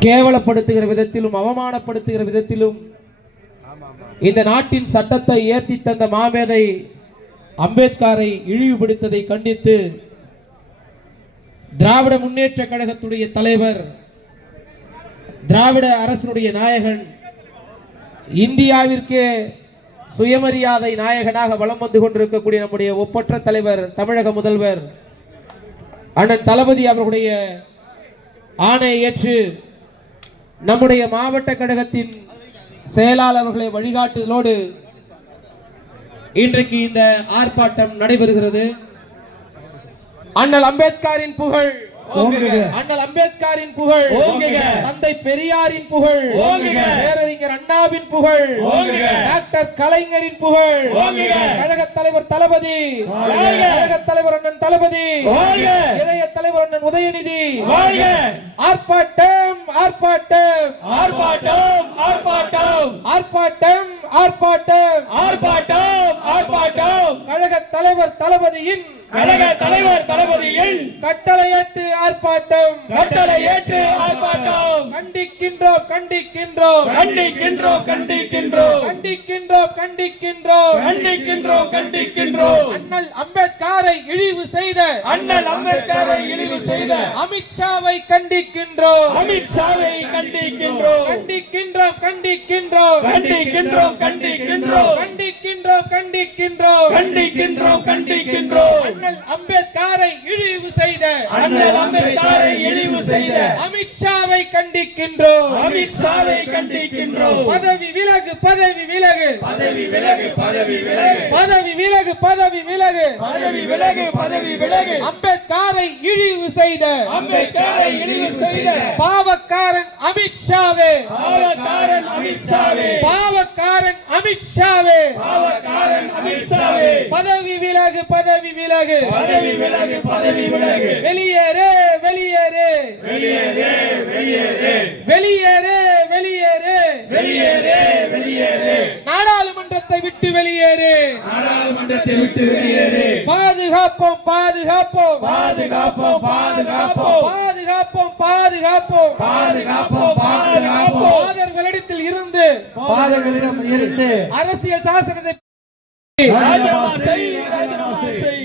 கேவலப்படுத்துகிற விதத்திலும் அவமானப்படுத்துகிற விதத்திலும் இந்த நாட்டின் சட்டத்தை ஏற்றி தந்த மாமேதை அம்பேத்கரை இழிவுபடுத்ததை கண்டித்து திராவிட முன்னேற்ற கழகத்துடைய தலைவர் திராவிட அரசினுடைய நாயகன் இந்தியாவிற்கே சுயமரியாதை நாயகனாக வலம் வந்து கொண்டிருக்கக்கூடிய நம்முடைய ஒப்பற்ற தலைவர் தமிழக முதல்வர் அண்ணன் தளபதி அவர்களுடைய ஆணை ஏற்று நம்முடைய மாவட்ட கழகத்தின் செயலாளர்களை வழிகாட்டுதலோடு இன்றைக்கு இந்த ஆர்ப்பாட்டம் நடைபெறுகிறது. அண்ணல் அம்பேத்கரின் புகழ் அண்ணல் அம்பேத்கரின் புகழ். ஓங்குக. தந்தை பெரியாரின் புகழ். ஓங்குக. பேரறிஞர் அண்ணாவின் புகழ். ஓங்குக. டாக்டர் கலைஞரின் புகழ். ஓங்குக. கழக தலைவர் தளபதி. வாழ்க. கழக தலைவர் அண்ணன் தளபதி. வாழ்க. இளைய தலைவர் அண்ணன் உதயநிதி. வாழ்க ஆர்ப்பாட்டம் ஆர்ப்பாட்டம். ஆர்ப்பாட்டம் ஆர்ப்பாட்டம். ஆர்ப்பாட்டம் ஆர்ப்பாட்டம். ஆர்ப்பாட்டம் ஆர்ப்பாட்டம். கழக தலைவர் தளபதியின் கழக தலைவர் கட்டளையேற்று ஆர்ப்பாட்டம். கட்டளை ஏற்று ஆர்ப்பாட்டம். கண்டிக்கின்றோம் கண்டிக்கின்றோம். கண்டிக்கின்றோம் கண்டிக்கின்றோம். கண்டிக்கின்றோம் கண்டிக்கின்றோம். கண்டிக்கின்றோம் கண்டிக்கின்றோம். அண்ணல் அம்பேத்கரை இழிவு செய்த அண்ணல் அம்பேத்கரை இழிவு செய்த அமித்ஷாவை கண்டிக்கின்றோம். அமித்ஷாவை கண்டிக்கின்றோம் கண்டிக்கின்றோம். கண்டிக்கின்றோம் கண்டிக்கின்றோம். கண்டிக்கின்றோம் கண்டிக்கின்றோம். கண்டிக்கின்றோம் கண்டிக்கின்றோம். கண்டிக்கின்றோம். அமித்ஷாவை கண்டிக்கின்றோம். பதவி விலகு பதவி விலகு. பதவி விலகு பதவி விலகு. பதவி விலகு பதவி விலகு. பதவி விலகு பதவி விலகு. அம்பேத்கரை இழிவு செய்த. அம்பேத்கரை இழிவு செய்த. பாவக்காரன் அமித்ஷாவே. பாவக்காரன் அமித்ஷாவே. பாவக்காரன் அமித்ஷாவே. பாவக்காரன் அமித்ஷாவே. பதவி விலகு பதவி விலகு. பதவி விலகு பதவி விலகு. வெளியேறு வெளியேறு வெளியேறு வெளியேறு வெளியேறு வெளியேறு வெளியேறு வெளியேறு நாடாளுமன்றத்தை விட்டு வெளியேறு. நாடாளுமன்றத்தை விட்டு வெளியேறு. பாதுகாப்போம் பாதுகாப்போம். பாதுகாப்போம் பாதுகாப்போம். பாதுகாப்போம் பாதுகாப்போம். பாதுகாப்போம் பாதுகாப்போம். பாதர்களிடத்தில் இருந்து இருந்து அரசியல் சாசனத்தை.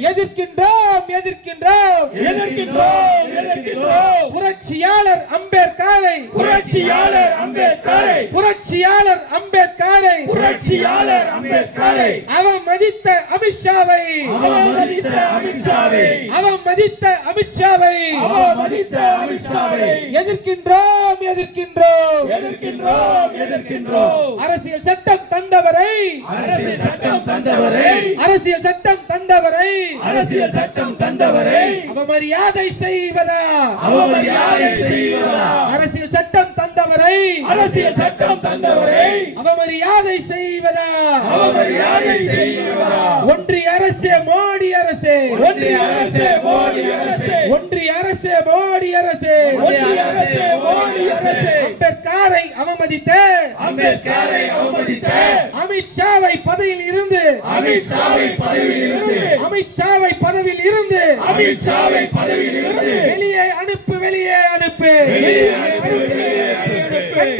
எதிர்க்கின்றோம் எதிர்க்கின்றோம். எதிர்க்கின்றோம் எதிர்க்கின்றோம். புரட்சியாளர் அம்பேத்கரை புரட்சியாளர் அம்பேத்கரை. புரட்சியாளர் அம்பேத்கரை. புரட்சியாளர் அம்பேத்கரை. அவமதித்த அமித்ஷாவை. அவமதித்த அமித்ஷாவை. அவமதித்த அமித்ஷாவை. அவமதித்த அமித்ஷாவை. எதிர்க்கின்றோம் எதிர்க்கின்றோம். எதிர்க்கின்றோம் எதிர்க்கின்றோம். அரசியல் சட்டம் தந்தவரை. அரசியல் சட்டம் தந்தவரை. அரசியல் சட்டம் தந்தவரை. அரசியல் சட்டம் தந்தவரை. அவமரியாதை செய்வதா? அவமரியாதை செய்வதா? அரசியல் அரசியல் சட்டம் தந்தவரை. அவமரியாதை செய்வதா? அவமரியாதை செய்வதா ஒன்றிய அரசு மோடி அரசு. ஒன்றிய அரசு மோடி அரசு. ஒன்றிய அரசு மோடி அரசு. ஒன்றிய அரசு மோடி அரசு. அம்பேத்கரை அவமதித்த. அம்பேத்கரை அவமதித்த. அமித்ஷாவை பதவியில் இருந்து. அமித்ஷாவை பதவியில் இருந்து. அமித்ஷாவை பதவியில் இருந்து. அமித்ஷாவை பதவியில் இருந்து. வெளியே அனுப்பு வெளியே அனுப்பு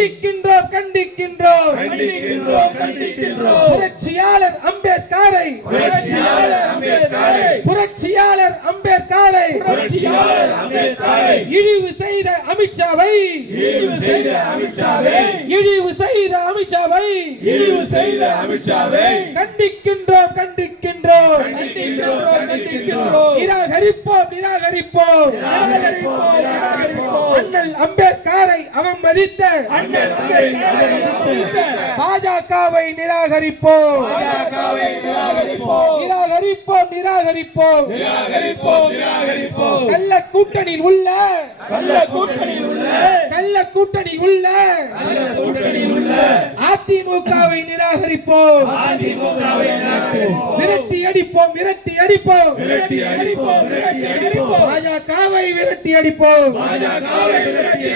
கண்டிக்கின்றோம் கண்டிக்கின்றோம். கண்டிக்கின்றோம் கண்டிக்கின்றோம். புரட்சியாளர் அம்பேத்கரை. புரட்சியாளர் அம்பேத்கரை. புரட்சியாளர் அம்பேத்கரை. புரட்சியாளர் அம்பேத்கரை. இழிவு செய்த அமித்ஷாவை. இழிவு செய்த அமித்ஷாவை. இழிவு செய்த அமித்ஷாவை. இழிவு செய்த அமித்ஷாவை. கண்டிக்கின்றோம் கண்டிக்கின்றோம். கண்டிக்கின்றோம் கண்டிக்கின்றோம். நிராகரிப்போம் நிராகரிப்போம். அண்ணல் அம்பேத்கரை அவமதித்த பாஜகவை நிராகரிப்போம். நிராகரிப்போம். நிராகரிப்போம் கள்ள கூட்டணியில் உள்ள. கள்ள கூட்டணியில் உள்ள. கள்ள கூட்டணி உள்ள. உள்ள. அதிமுகவை நிராகரிப்போம். அதிமுகவை நிராகரிப்போம். விரட்டி அடிப்போம் விரட்டி அடிப்போம் விரட்டி அடிப்போம் விரட்டி அடிப்போம் பாஜகவை விரட்டி அடிப்போம் பாஜகவை விரட்டி